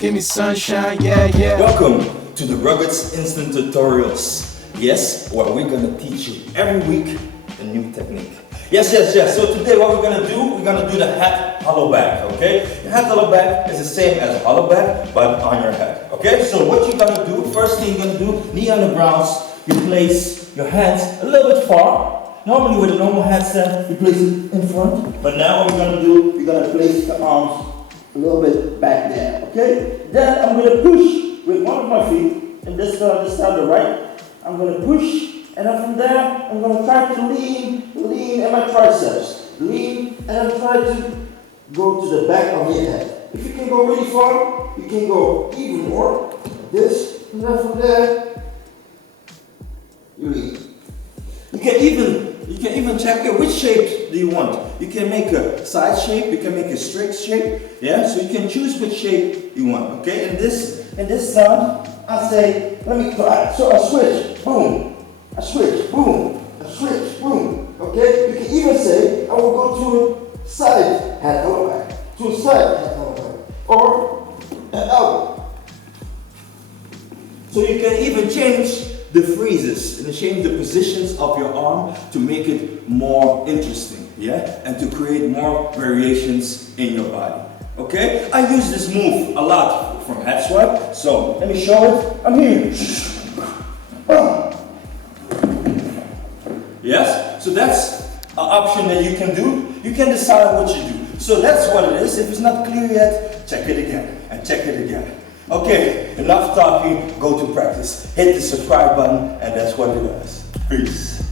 Give me sunshine, yeah, yeah. Welcome to the Ruggeds Instant Tutorials. Yes, where we're gonna teach you every week a new technique. Yes. So today what we're gonna do the head hollowback, okay? The head hollowback is the same as hollowback, but on your head, okay? So what you're gonna do, first thing you're gonna do, knee on the ground, you place your hands a little bit far. Normally with a normal handstand, you place it in front, but now what we're gonna do, we're gonna place the arms a little bit back there, okay? Then I'm gonna push with one of my feet, and this time the right. I'm gonna push, and then from there, I'm gonna try to lean in my triceps. Lean, and then try to go to the back of your head. If you can go really far, you can go even more, like this, and then from there, you lean. You can even check which shape do you want. You can make a side shape, you can make a straight shape, yeah? So you can choose which shape you want, okay? In this sound, I say, let me try. So I switch, boom. I switch, boom. I switch, boom. Okay? You can even say, I will go to a side head hollowback, to a side head hollowback, or an elbow. So you can even change the phrases and change the positions of your arm to make it more interesting, yeah? And to create more variations in your body, okay? I use this move a lot from head swipe, so let me show it. I'm here. Yes? So that's an option that you can do. You can decide what you do. So that's what it is. If it's not clear yet, check it again and check it again. Okay, enough talking, go to practice. Hit the subscribe button, and that's what it is. Peace.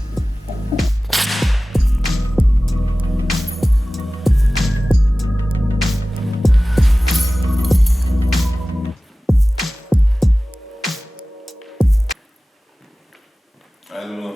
I don't know.